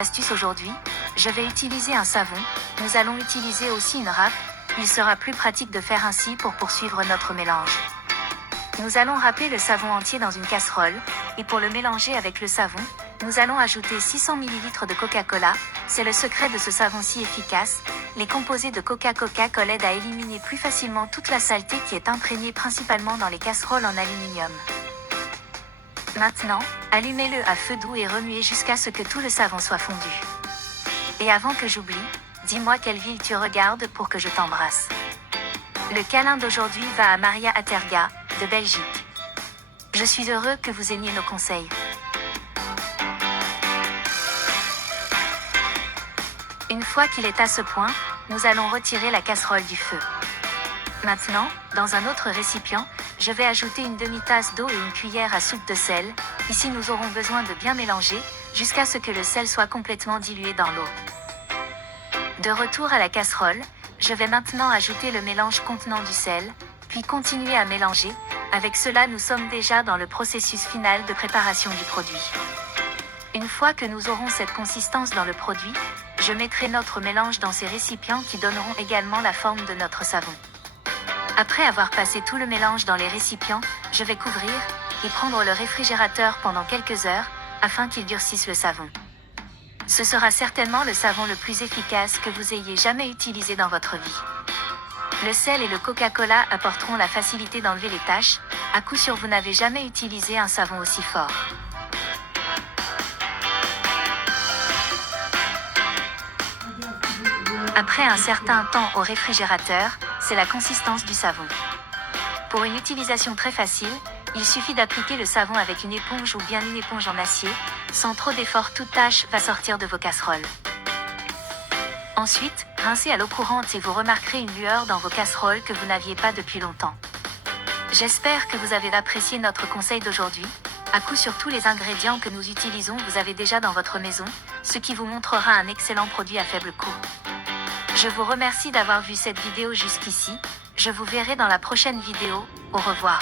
Astuce aujourd'hui, je vais utiliser un savon, nous allons utiliser aussi une râpe, il sera plus pratique de faire ainsi pour poursuivre notre mélange. Nous allons râper le savon entier dans une casserole, et pour le mélanger avec le savon, nous allons ajouter 600 ml de Coca-Cola, c'est le secret de ce savon si efficace, les composés de Coca-Cola aident à éliminer plus facilement toute la saleté qui est imprégnée principalement dans les casseroles en aluminium. Maintenant, allumez-le à feu doux et remuez jusqu'à ce que tout le savon soit fondu. Et avant que j'oublie, dis-moi quelle ville tu regardes pour que je t'embrasse. Le câlin d'aujourd'hui va à Maria Aterga, de Belgique. Je suis heureux que vous aimiez nos conseils. Une fois qu'il est à ce point, nous allons retirer la casserole du feu. Maintenant, dans un autre récipient, je vais ajouter une demi-tasse d'eau et une cuillère à soupe de sel. Ici nous aurons besoin de bien mélanger, jusqu'à ce que le sel soit complètement dilué dans l'eau. De retour à la casserole, je vais maintenant ajouter le mélange contenant du sel, puis continuer à mélanger. Avec cela nous sommes déjà dans le processus final de préparation du produit. Une fois que nous aurons cette consistance dans le produit, je mettrai notre mélange dans ces récipients qui donneront également la forme de notre savon. Après avoir passé tout le mélange dans les récipients, je vais couvrir et prendre le réfrigérateur pendant quelques heures, afin qu'il durcisse le savon. Ce sera certainement le savon le plus efficace que vous ayez jamais utilisé dans votre vie. Le sel et le Coca-Cola apporteront la facilité d'enlever les taches, à coup sûr vous n'avez jamais utilisé un savon aussi fort. Après un certain temps au réfrigérateur, c'est la consistance du savon. Pour une utilisation très facile, il suffit d'appliquer le savon avec une éponge ou bien une éponge en acier, sans trop d'effort toute tache va sortir de vos casseroles. Ensuite, rincez à l'eau courante et vous remarquerez une lueur dans vos casseroles que vous n'aviez pas depuis longtemps. J'espère que vous avez apprécié notre conseil d'aujourd'hui. À coup sur tous les ingrédients que nous utilisons vous avez déjà dans votre maison, ce qui vous montrera un excellent produit à faible coût. Je vous remercie d'avoir vu cette vidéo jusqu'ici, je vous verrai dans la prochaine vidéo, au revoir.